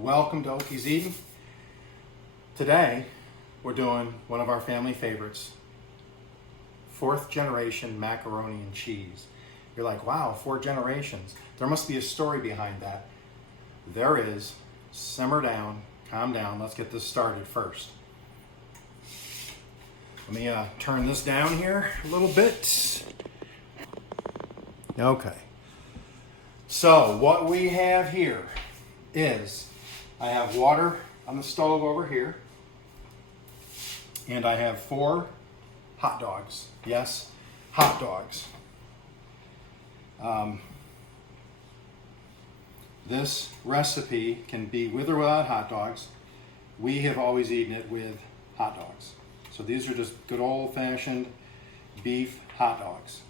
Welcome to Okies Eating. Today we're doing one of our family favorites, 4th generation macaroni and cheese. You're like, wow, 4 generations. There must be a story behind that. There is. Simmer down, calm down. Let's get this started first. Let me turn this down here a little bit. Okay. So what we have here is I have water on the stove over here, and I have 4 hot dogs. Yes, hot dogs. This recipe can be with or without hot dogs. We have always eaten it with hot dogs. So these are just good old-fashioned beef hot dogs.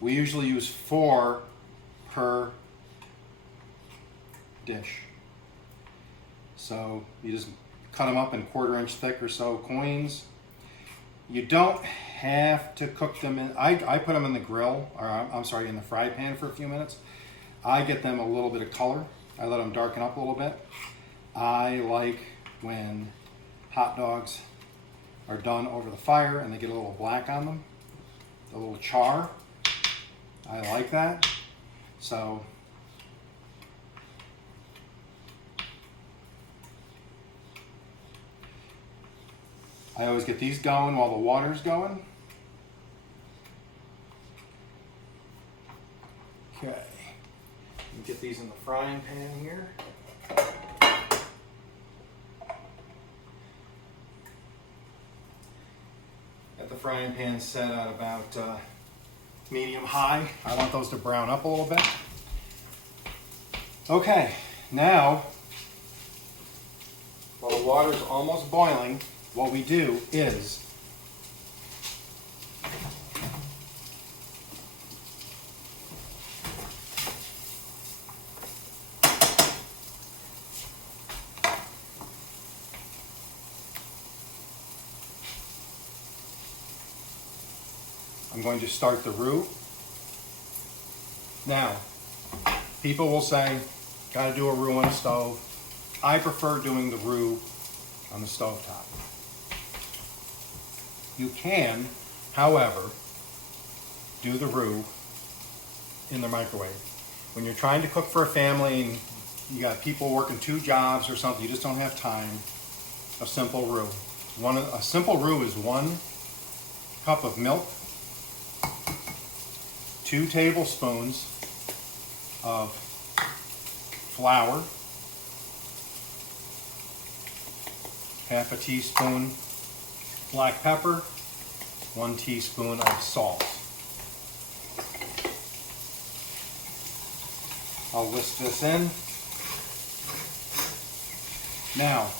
We usually use 4 per dish. So you just cut them up in 1/4 inch thick or so coins. You don't have to cook them in. I put them in the grill, or I'm sorry, in the fry pan for a few minutes. I get them a little bit of color. I let them darken up a little bit. I like when hot dogs are done over the fire and they get a little black on them, a little char. I like that. So I always get these going while the water's going. Okay, get these in the frying pan here. Got the frying pan set at about medium high. I want those to brown up a little bit. Okay, now while the water is almost boiling, what we do is I'm going to start the roux. Now, people will say, gotta do a roux on a stove. I prefer doing the roux on the stovetop. You can, however, do the roux in the microwave. When you're trying to cook for a family and you got people working 2 jobs or something, you just don't have time, a simple roux. A simple roux is 1 cup of milk, 2 tablespoons of flour, half a teaspoon black pepper, 1 teaspoon of salt. I'll whisk this in. Now,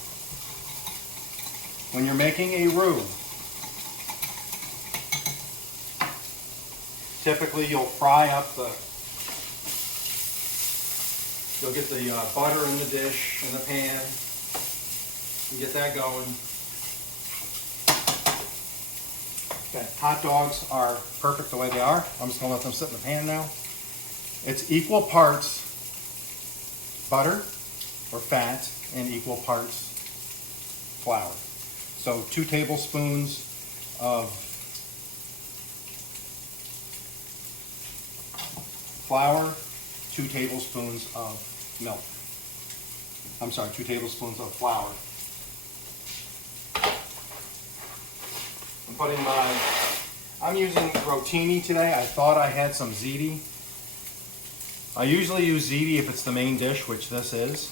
when you're making a roux, typically you'll fry up you'll get the butter in the dish, in the pan, and get that going. Okay, hot dogs are perfect the way they are. I'm just gonna let them sit in the pan now. It's equal parts butter or fat and equal parts flour. So 2 tablespoons of flour, 2 tablespoons of milk. I'm sorry, 2 tablespoons of flour. I'm using rotini today. I thought I had some ziti. I usually use ziti if it's the main dish, which this is.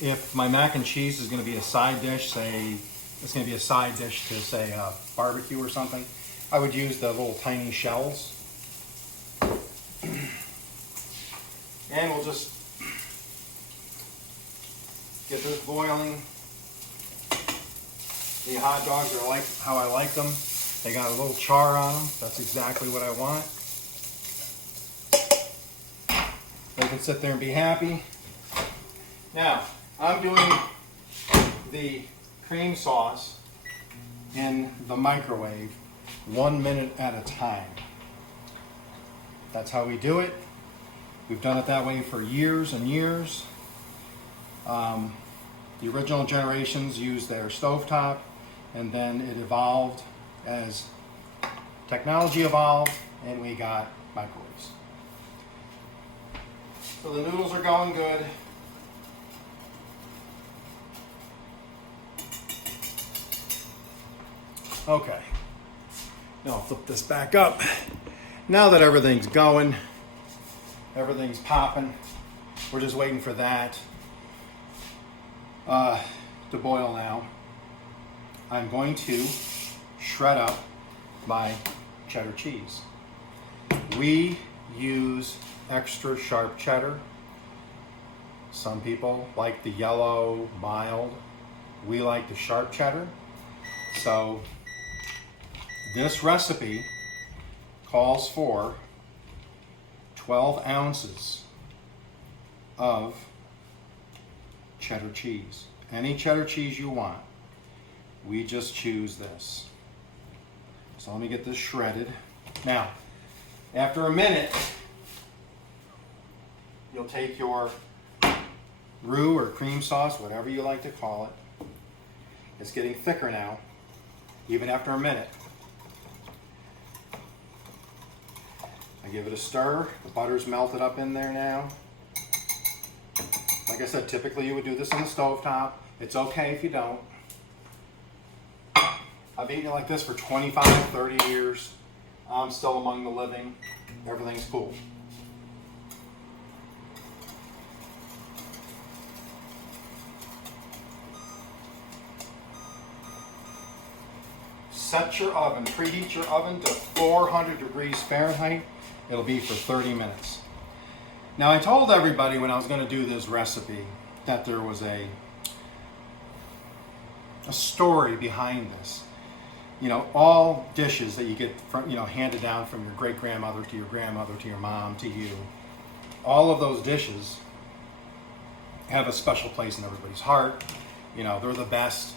If my mac and cheese is going to be a side dish, say it's going to be a side dish to say barbecue or something, I would use the little tiny shells. And we'll just get this boiling. The hot dogs are like how I like them. They got a little char on them. That's exactly what I want. They can sit there and be happy. Now, I'm doing the cream sauce in the microwave 1 minute at a time. That's how we do it. We've done it that way for years and years. The original generations used their stovetop, and then it evolved as technology evolved, and we got microwaves. So the noodles are going good. Okay, now I'll flip this back up. Now that everything's going, everything's popping, we're just waiting for that to boil now. I'm going to shred up my cheddar cheese. We use extra sharp cheddar. Some people like the yellow, mild. We like the sharp cheddar. So this recipe calls for 12 ounces of cheddar cheese. Any cheddar cheese you want. We just choose this. So let me get this shredded. Now, after a minute, you'll take your roux or cream sauce, whatever you like to call it. It's getting thicker now, even after a minute. I give it a stir. The butter's melted up in there now. Like I said, typically you would do this on the stovetop. It's okay if you don't. I've eaten it like this for 25, 30 years. I'm still among the living. Everything's cool. Set your oven, preheat your oven to 400 degrees Fahrenheit. It'll be for 30 minutes. Now I told everybody when I was going to do this recipe that there was a story behind this. You know, all dishes that you get from, handed down from your great-grandmother to your grandmother to your mom to you, all of those dishes have a special place in everybody's heart. They're the best.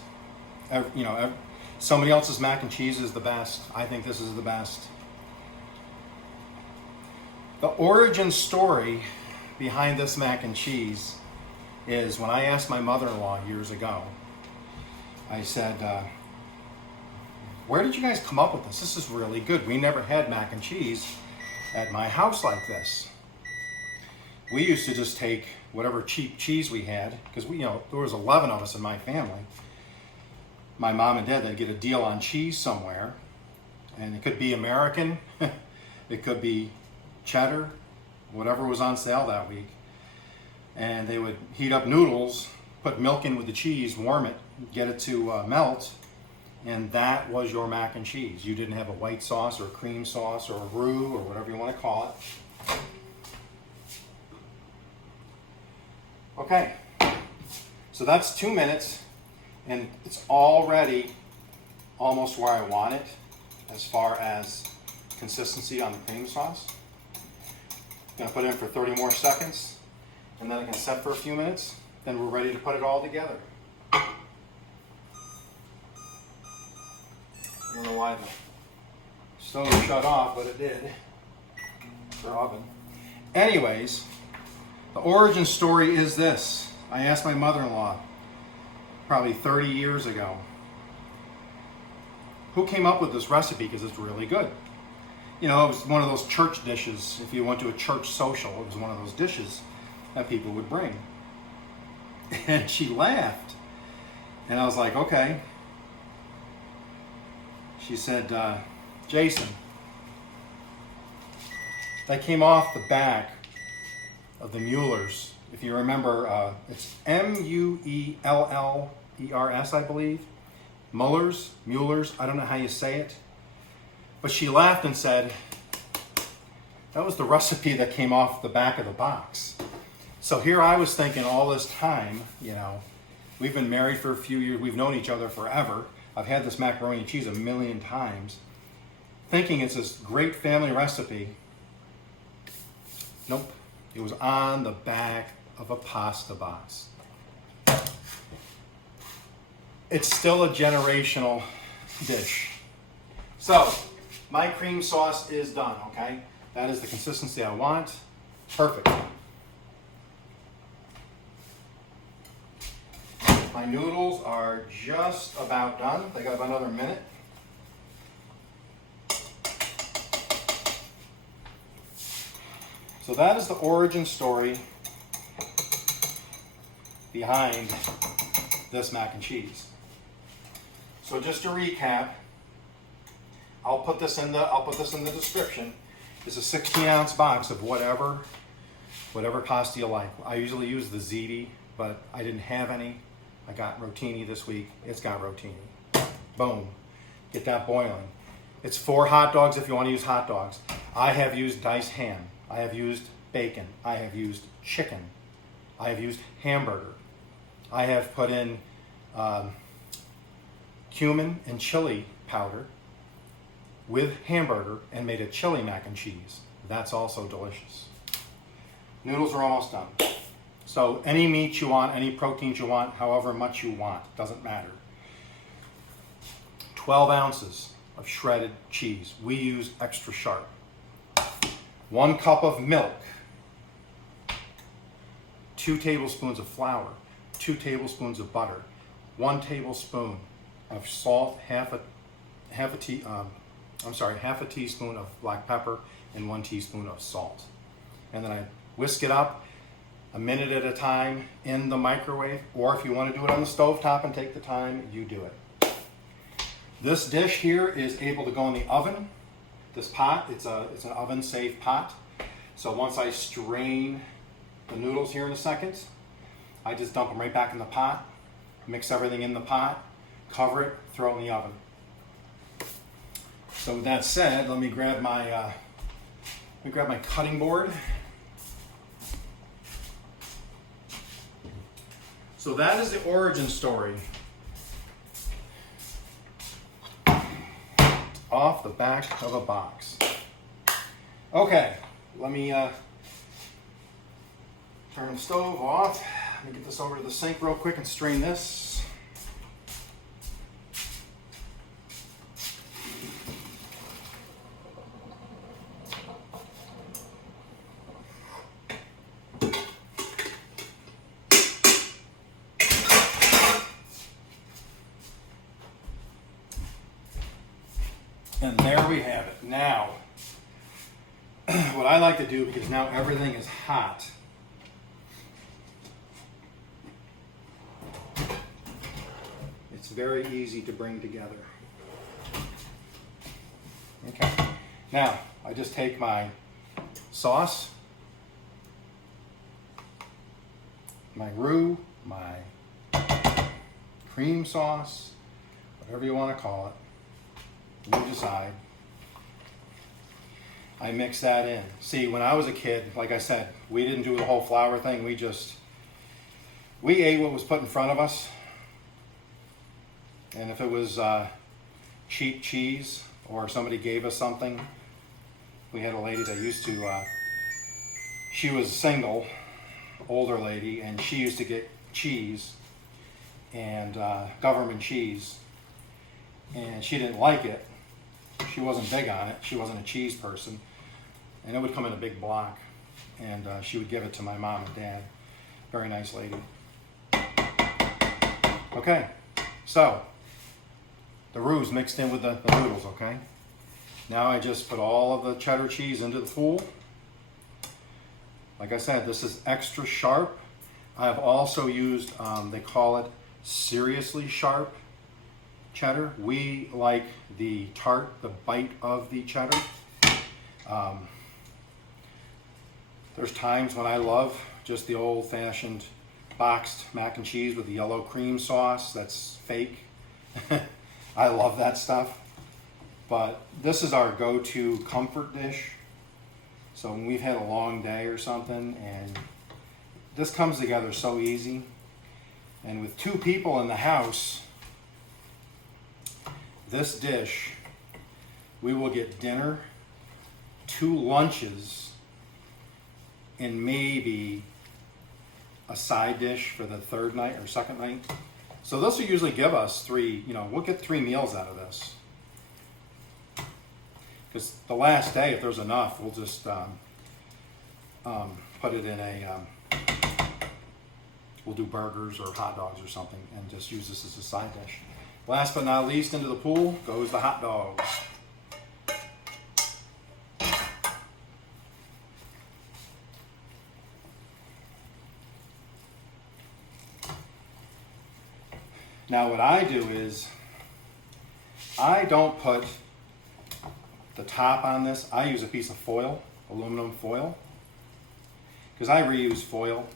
Somebody else's mac and cheese is the best. I think this is the best. The origin story behind this mac and cheese is when I asked my mother-in-law years ago, I said, where did you guys come up with this? This is really good. We never had mac and cheese at my house like this. We used to just take whatever cheap cheese we had, because there was 11 of us in my family. My mom and dad, they'd get a deal on cheese somewhere, and it could be American, it could be cheddar, whatever was on sale that week. And they would heat up noodles, put milk in with the cheese, warm it, get it to melt, and that was your mac and cheese. You didn't have a white sauce or a cream sauce or a roux or whatever you want to call it. Okay, so that's 2 minutes, and it's already almost where I want it as far as consistency on the cream sauce. I'm going to put it in for 30 more seconds, and then it can set for a few minutes. Then we're ready to put it all together. I don't know why the stove shut off, but it did for oven. Anyways, the origin story is this. I asked my mother-in-law probably 30 years ago, who came up with this recipe, because it's really good. It was one of those church dishes. If you went to a church social, it was one of those dishes that people would bring. And she laughed. And I was like, okay. She said, Jason, that came off the back of the Muellers. If you remember, it's Muellers, I believe. Muellers, I don't know how you say it. But she laughed and said, that was the recipe that came off the back of the box. So here I was thinking all this time, we've been married for a few years, we've known each other forever. I've had this macaroni and cheese a million times, thinking it's this great family recipe. Nope, it was on the back of a pasta box. It's still a generational dish. So, my cream sauce is done, okay? That is the consistency I want. Perfect. My noodles are just about done. They got about another minute. So that is the origin story behind this mac and cheese. So just to recap, I'll put this in the description. It's a 16-ounce box of whatever pasta you like. I usually use the ziti, but I didn't have any. I got rotini this week. It's got rotini. Boom. Get that boiling. It's 4 hot dogs if you want to use hot dogs. I have used diced ham. I have used bacon. I have used chicken. I have used hamburger. I have put in cumin and chili powder with hamburger and made a chili mac and cheese. That's also delicious. Noodles are almost done. So any meat you want, any proteins you want, however much you want, doesn't matter. 12 ounces of shredded cheese. We use extra sharp. 1 cup of milk. 2 tablespoons of flour. 2 tablespoons of butter. 1 tablespoon of salt. Half a teaspoon of black pepper, and 1 teaspoon of salt. And then I whisk it up a minute at a time in the microwave, or if you want to do it on the stovetop and take the time, you do it. This dish here is able to go in the oven. This pot, it's an oven safe pot. So once I strain the noodles here in a second, I just dump them right back in the pot, mix everything in the pot, cover it, throw it in the oven. So with that said, let me grab my cutting board. So that is the origin story. Off the back of a box. Okay, let me turn the stove off. Let me get this over to the sink real quick and strain this. And there we have it. Now, what I like to do, because now everything is hot, it's very easy to bring together. Okay. Now, I just take my sauce, my roux, my cream sauce, whatever you want to call it. You decide. I mix that in. See, when I was a kid, like I said, we didn't do the whole flour thing. We ate what was put in front of us. And if it was cheap cheese or somebody gave us something, we had a lady that used to, she was single, older lady, and she used to get cheese and government cheese, and she didn't like it. She wasn't big on it. She wasn't a cheese person. And it would come in a big block. And she would give it to my mom and dad. Very nice lady. Okay, so the roux's mixed in with the noodles, okay? Now I just put all of the cheddar cheese into the pool. Like I said, this is extra sharp. I've also used, they call it seriously sharp cheddar. We like the tart, the bite of the cheddar. There's times when I love just the old-fashioned boxed mac and cheese with the yellow cream sauce. That's fake. I love that stuff. But this is our go-to comfort dish. So when we've had a long day or something, and this comes together so easy. And with 2 people in the house, this dish, we will get dinner, 2 lunches, and maybe a side dish for the third night or second night. So this will usually give us 3, we'll get 3 meals out of this. Because the last day, if there's enough, we'll just put it in a, we'll do burgers or hot dogs or something and just use this as a side dish. Last but not least, into the pool goes the hot dogs. Now what I do is, I don't put the top on this. I use a piece of foil, aluminum foil, because I reuse foil.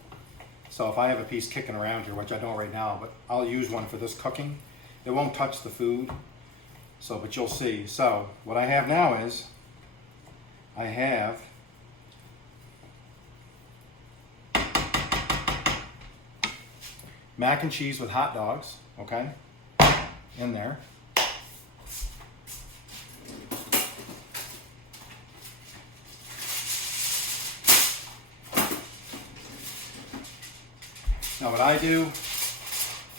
So if I have a piece kicking around here, which I don't right now, but I'll use one for this cooking. It won't touch the food, so, but you'll see. So what I have now is, I have mac and cheese with hot dogs, okay, in there. Now what I do,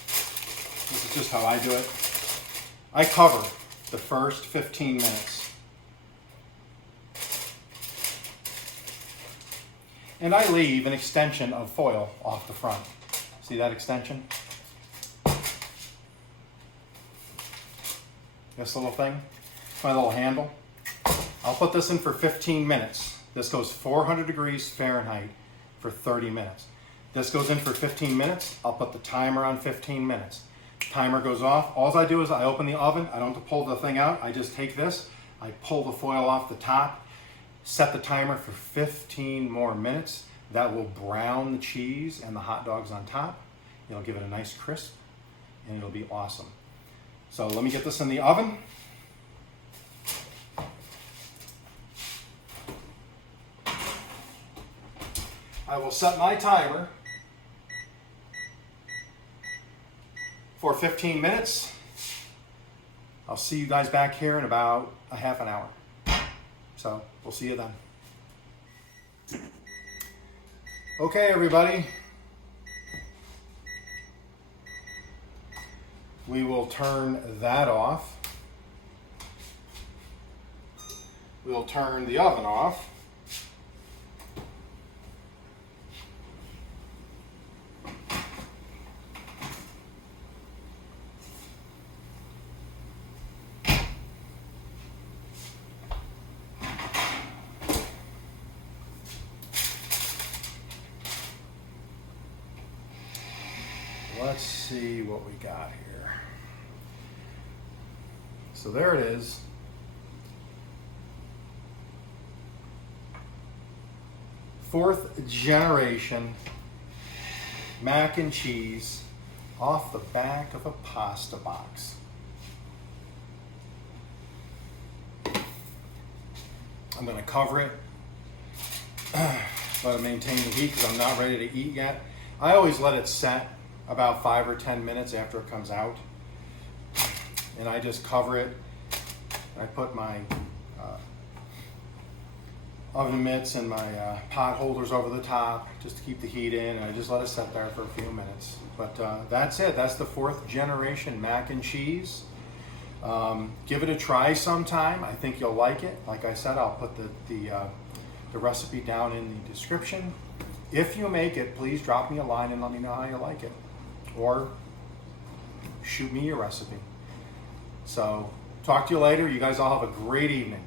this is just how I do it. I cover the first 15 minutes. And I leave an extension of foil off the front. See that extension? This little thing, my little handle. I'll put this in for 15 minutes. This goes 400 degrees Fahrenheit for 30 minutes. This goes in for 15 minutes. I'll put the timer on 15 minutes. Timer goes off. All I do is I open the oven. I don't have to pull the thing out. I just take this, I pull the foil off the top, set the timer for 15 more minutes. That will brown the cheese and the hot dogs on top. It'll give it a nice crisp and it'll be awesome. So let me get this in the oven. I will set my timer for 15 minutes. I'll see you guys back here in about a half an hour. So we'll see you then. Okay, everybody. We will turn that off. We'll turn the oven off. Let's see what we got here. So there it is. Fourth generation mac and cheese off the back of a pasta box. I'm going to cover it, let it maintain the heat because I'm not ready to eat yet. I always let it set about 5 or 10 minutes after it comes out, and I just cover it. I put my oven mitts and my pot holders over the top just to keep the heat in, and I just let it set there for a few minutes. But that's it. That's the fourth generation mac and cheese. Give it a try sometime. I think you'll like it. Like I said, I'll put the recipe down in the description. If you make it, please drop me a line and let me know how you like it, or shoot me your recipe. So talk to you later. You guys all have a great evening.